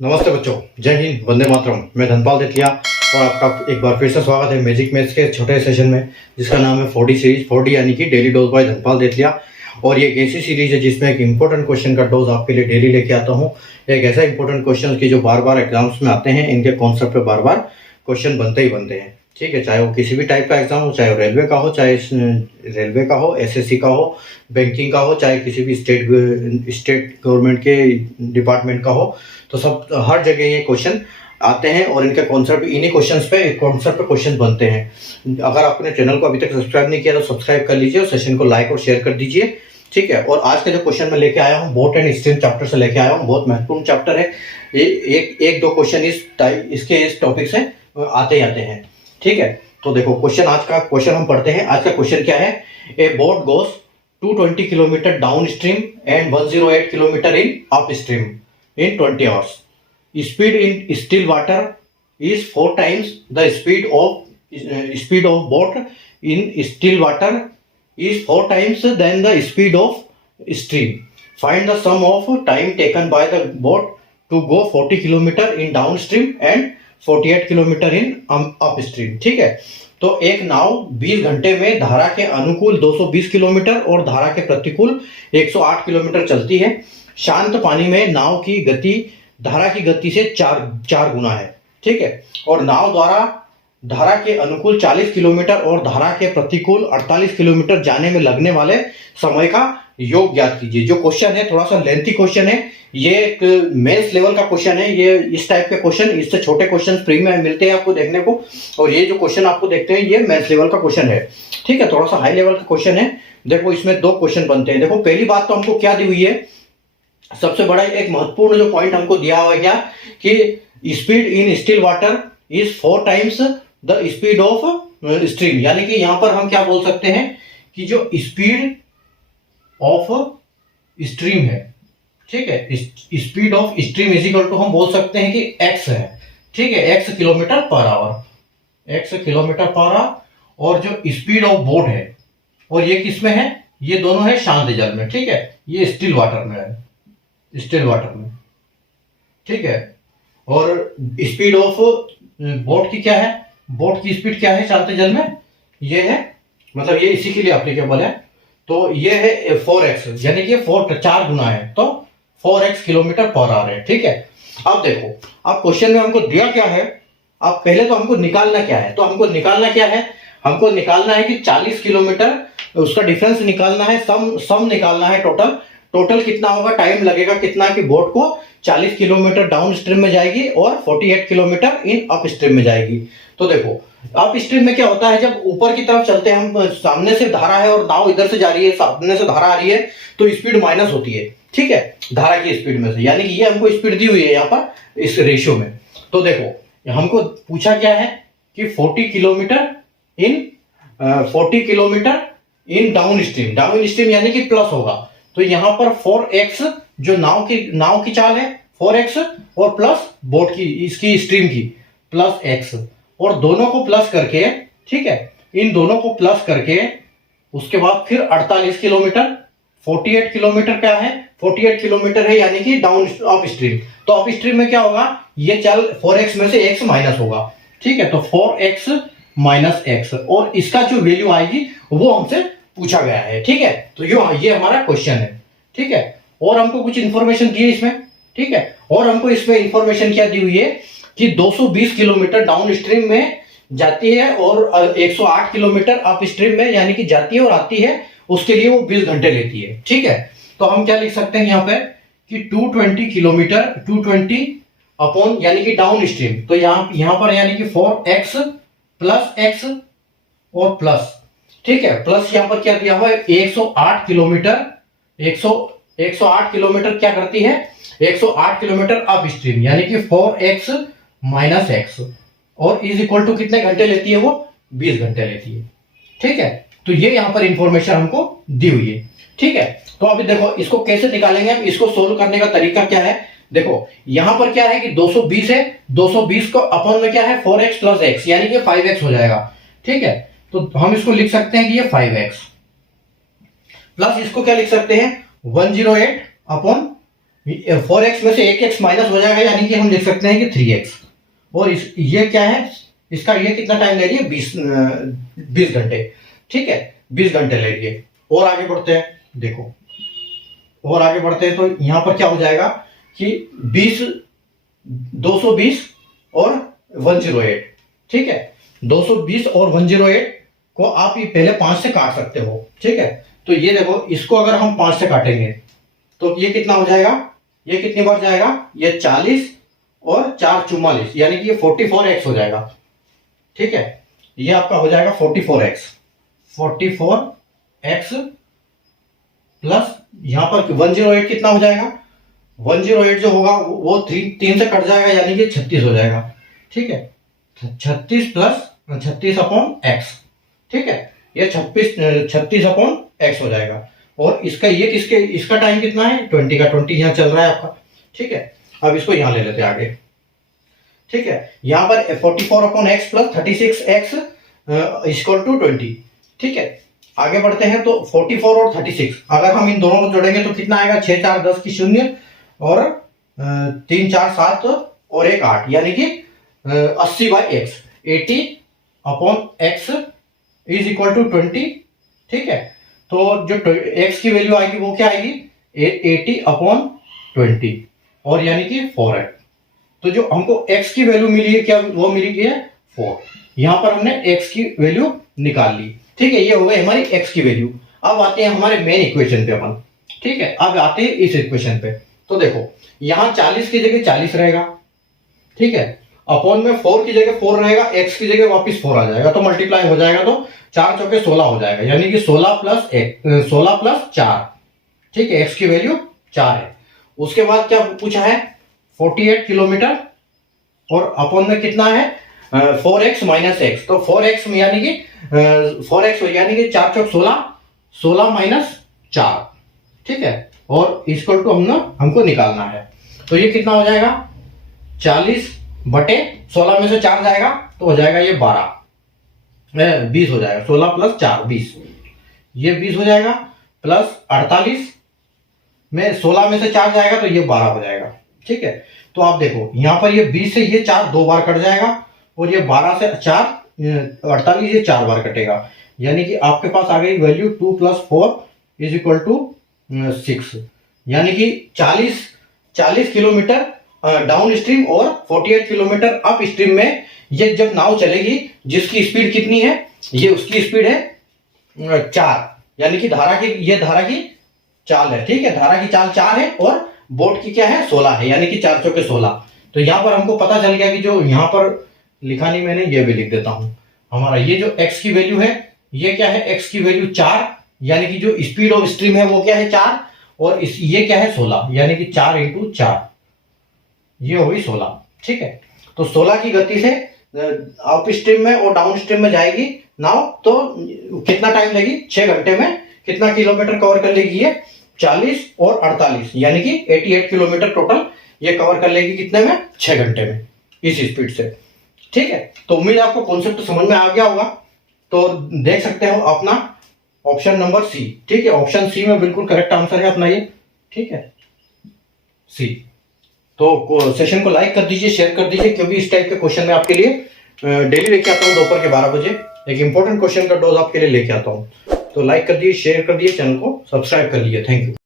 नमस्ते बच्चों, जय हिंद, वंदे मातरम। मैं धनपाल देथिया और आपका एक बार फिर से स्वागत है मैजिक मैथ्स के छोटे सेशन में, जिसका नाम है 4D सीरीज। 4D यानी कि डेली डोज बाय धनपाल देथिया। और ये एक ऐसी सीरीज है जिसमें एक इंपॉर्टेंट क्वेश्चन का डोज आपके लिए डेली लेके आता हूँ। एक ऐसा इंपॉर्टेंट क्वेश्चन की जो बार बार एग्जाम्स में आते हैं, इनके कॉन्सेप्ट पे बार बार क्वेश्चन बनते ही बनते हैं। ठीक है, चाहे वो किसी भी टाइप का एग्जाम हो, चाहे वो रेलवे का हो, चाहे रेलवे का हो, एसएससी का हो, बैंकिंग का हो, चाहे किसी भी स्टेट गवर्नमेंट के डिपार्टमेंट का हो, तो सब हर जगह ये क्वेश्चन आते हैं और इनके कॉन्सेप्ट इन्हीं कॉन्सेप्ट पे क्वेश्चन बनते हैं। अगर आपने चैनल को अभी तक सब्सक्राइब नहीं किया तो सब्सक्राइब कर लीजिए और सेशन को लाइक और शेयर कर दीजिए। ठीक है, और आज का जो क्वेश्चन मैं लेके आया हूँ बोट एंड स्ट्रीम चैप्टर से लेके आया हूँ। बहुत महत्वपूर्ण चैप्टर है। एक दो क्वेश्चन इस टॉपिक से आते ही आते हैं। ठीक है, तो देखो आज का क्वेश्चन हम पढ़ते हैं। आज का क्वेश्चन क्या है? ए boat goes 220 kilometre down stream and 108 kilometre in up stream in 20 hours. Speed in still water is 4 times the speed of boat in still water is 4 times than the speed of stream. Find the sum of time taken by the boat to go 40 kilometer in downstream and 48 kilometer in upstream. ठीक है, तो एक नाव 20 घंटे में धारा के अनुकूल 220 kilometre और धारा के प्रतिकूल 108 किलोमीटर चलती है। शांत पानी में नाव की गति धारा की गति से चार गुना है। ठीक है, और नाव द्वारा धारा के अनुकूल 40 किलोमीटर और धारा के प्रतिकूल 48 किलोमीटर जाने में लगने वाले समय का योग ज्ञात कीजिए। जो क्वेश्चन है थोड़ा सा लेंथी क्वेश्चन है, ये एक मेंस लेवल का क्वेश्चन है। ये इस टाइप के क्वेश्चन, इससे छोटे क्वेश्चन फ्री में मिलते हैं आपको देखने को, और ये जो क्वेश्चन आपको देखते हैं ये मेंस लेवल का क्वेश्चन है। ठीक है, थोड़ा सा हाई लेवल का क्वेश्चन है। देखो इसमें दो क्वेश्चन बनते हैं। देखो पहली बात तो हमको क्या दी हुई है, सबसे बड़ा एक महत्वपूर्ण जो पॉइंट हमको दिया हुआ है क्या, कि speed in still water is 4 times the speed of stream. यानी कि यहां पर हम क्या बोल सकते हैं कि जो स्पीड ऑफ स्ट्रीम है, ठीक है, speed of stream is equal to हम बोल सकते हैं कि एक्स है। ठीक है, एक्स किलोमीटर पर आवर, और जो स्पीड ऑफ बोट है, और ये किसमें है, ये दोनों है शांत जल में। ठीक है, ये स्टिल वाटर में है, ठीक है। और स्पीड ऑफ बोट की क्या है, बोट की स्पीड क्या है शांत जल में, ये है, मतलब ये इसी के लिए एप्लीकेबल है। तो ये है 4x, यानी कि 4 गुना है, तो 4x किलोमीटर पर आवर है। ठीक है, अब देखो, अब क्वेश्चन में हमको दिया क्या है। अब पहले तो हमको निकालना क्या है, हमको निकालना है कि 40 किलोमीटर उसका डिफरेंस निकालना है, सम निकालना है। टोटल कितना होगा, टाइम लगेगा कितना कि बोट को 40 किलोमीटर डाउन स्ट्रीम में जाएगी और 48 किलोमीटर इन अप स्ट्रीम में जाएगी। तो देखो अप स्ट्रीम में क्या होता है, जब ऊपर की तरफ चलते हैं हम, सामने से धारा है और नाव इधर से जा रही है, सामने से धारा आ रही है, तो स्पीड माइनस होती है। ठीक है, धारा की स्पीड में से, यानी कि ये हमको स्पीड दी हुई है यहाँ पर इस रेशियो में। तो देखो हमको पूछा क्या है कि 40 किलोमीटर इन डाउन स्ट्रीम यानी कि प्लस होगा। तो यहां पर 4x जो नाव की चाल है 4x, और प्लस बोट की इसकी स्ट्रीम की प्लस x, और दोनों को प्लस करके, ठीक है, इन दोनों को प्लस करके उसके बाद फिर 48 किलोमीटर, 48 किलोमीटर क्या है, 48 किलोमीटर है यानी कि डाउन अप स्ट्रीम। तो अप स्ट्रीम में क्या होगा, ये चाल 4x में से x माइनस होगा। ठीक है, तो 4x माइनस x, और इसका जो वैल्यू आएगी वो हमसे पूछा गया है। ठीक है, तो ये हमारा क्वेश्चन है। ठीक है, और हमको कुछ इंफॉर्मेशन दी है इसमें। ठीक है, और हमको इसमें इंफॉर्मेशन क्या दी हुई है कि 220 किलोमीटर डाउन स्ट्रीम में जाती है और 108 किलोमीटर अप स्ट्रीम में यानी कि जाती है और आती है, उसके लिए वो 20 घंटे लेती है। ठीक है, तो हम क्या लिख सकते हैं यहाँ पे कि 220 किलोमीटर 220 अपॉन यानी कि डाउन स्ट्रीम, तो यहाँ पर यानी कि 4x प्लस x और प्लस, ठीक है, प्लस यहां पर क्या दिया हुआ है 108 किलोमीटर, 108 किलोमीटर क्या करती है, 108 किलोमीटर अप स्ट्रीम यानी कि 4x माइनस x, और इज इक्वल टू कितने घंटे लेती है वो, 20 घंटे लेती है। ठीक है, तो ये यहां पर इंफॉर्मेशन हमको दी हुई है। ठीक है, तो अभी देखो इसको कैसे निकालेंगे हम, इसको सोल्व करने का तरीका क्या है। देखो यहां पर क्या है कि 220 है, 220 को अपॉन में क्या है 4x प्लस x यानी कि 5x हो जाएगा। ठीक है, तो हम इसको लिख सकते हैं कि ये 5x प्लस इसको क्या लिख सकते हैं 108 अपॉन 4x में से एक x माइनस हो जाएगा, यानी कि हम लिख सकते हैं कि 3x। और ये क्या है, इसका ये कितना टाइम ले रही है, 20 घंटे। ठीक है, 20 घंटे ले रही है। और आगे बढ़ते हैं, देखो और आगे बढ़ते हैं तो यहां पर क्या हो जाएगा कि 20, 220 और 108। ठीक है, 220 और 108 को आप ये पहले 5 से काट सकते हो। ठीक है, तो ये देखो, इसको अगर हम 5 से काटेंगे तो ये कितना हो जाएगा, ये कितनी बार जाएगा, ये 40 और 4 44, यानी कि ये 44x हो जाएगा। ठीक है, ये आपका हो जाएगा 44x प्लस यहां पर 108 कितना हो जाएगा, 108 जो होगा वो 3 से कट जाएगा, यानी कि 36 हो जाएगा। ठीक है, 36 प्लस 36 अपॉन x। ठीक है, ये 36 अपॉन x हो जाएगा। और इसका ये इसका टाइम कितना है, 20 का 20 यहाँ चल रहा है आपका। ठीक है, अब इसको यहाँ ले लेते हैं आगे। ठीक है, यहाँ पर 44 upon x plus 36x equal to 20। ठीक है, आगे बढ़ते हैं तो 44 और 36 अगर हम इन दोनों को जोड़ेंगे तो कितना आएगा, 6 4 10 की 0 और 3 4 7 और 1 8, यानी कि 80/x, 80 upon x is equal to 20। ठीक है, तो जो x की वैल्यू आएगी वो क्या आएगी, 80 अपॉन 20 और यानी कि 4x। तो जो हमको x की वैल्यू मिली है क्या, वो मिली है 4। यहां पर हमने x की वैल्यू निकाल ली। ठीक है, ये हो गई हमारी x की वैल्यू। अब आते हैं हमारे मेन इक्वेशन पे अपन। ठीक है, अब आते हैं इस इक्वेशन पे। तो देखो, यहां 40 की जगह 40 रहेगा। ठीक है, अपॉन में 4 की जगह 4 रहेगा, x की जगह वापस 4 आ जाएगा, तो मल्टीप्लाई हो जाएगा, तो 4 चौके 16 हो जाएगा, यानी कि 16 प्लस 4। ठीक है, x की वैल्यू 4 है। उसके बाद क्या पूछा है, 48 किलोमीटर और अपॉन में कितना है, 4x माइनस एक्स। तो 4x यानी कि 4x यानी कि 4 चौक 16, 16 माइनस 4। ठीक है, और इक्वल टू हमको निकालना है। तो ये कितना हो जाएगा, 40 बटे 16 में से 4 जाएगा तो हो जाएगा ये 20 हो जाएगा। 16 प्लस 4 20, ये 20 हो जाएगा, प्लस 48 में 16 में से 4 जाएगा तो ये 12 हो जाएगा। ठीक है, तो आप देखो यहाँ पर ये 20 से ये 4 2 बार कट जाएगा और ये 12 से 4 48 ये 4 बार कटेगा, यानी कि आपके पास आ गई वैल्यू 2 + 4 इज इक्वल टू 6, यानी कि 40 किलोमीटर डाउन स्ट्रीम और 48 किलोमीटर अप स्ट्रीम में ये जब नाव चलेगी, जिसकी स्पीड कितनी है, ये उसकी स्पीड है 4, यानी कि धारा की चाल है। ठीक है, धारा की चाल 4 है और बोट की क्या है, 16 है, यानी कि 4 चौके 16। तो यहां पर हमको पता चल गया कि जो यहां पर लिखा नहीं मैंने, ये भी लिख देता हूं, हमारा ये जो x की वैल्यू है, ये क्या है, x की वैल्यू 4, यानी कि जो स्पीड ऑफ स्ट्रीम है वो क्या है 4, और ये क्या है 16, यानी कि 4 × 4, ये हो गई 16। ठीक है, तो 16 की गति से अप स्ट्रीम में और डाउन स्ट्रीम में जाएगी नाव, तो कितना टाइम लेगी, 6 घंटे में कितना किलोमीटर कवर कर लेगी, ये 40 और 48, यानी कि 88 किलोमीटर टोटल ये कवर कर लेगी, कितने में, 6 घंटे में, इस स्पीड से। ठीक है, तो उम्मीद है आपको कॉन्सेप्ट समझ में आ गया होगा। तो देख सकते हो अपना ऑप्शन नंबर सी। ठीक है, ऑप्शन सी में बिल्कुल करेक्ट आंसर है अपना ये। ठीक है, सी। तो सेशन को लाइक कर दीजिए, शेयर कर दीजिए, क्योंकि इस टाइप के क्वेश्चन मैं आपके लिए डेली लेके आता हूँ दोपहर के 12 बजे। एक इंपॉर्टेंट क्वेश्चन का डोज आपके लिए लेके आता हूँ। तो लाइक कर दीजिए, शेयर कर दीजिए, चैनल को सब्सक्राइब कर लीजिए। Thank you.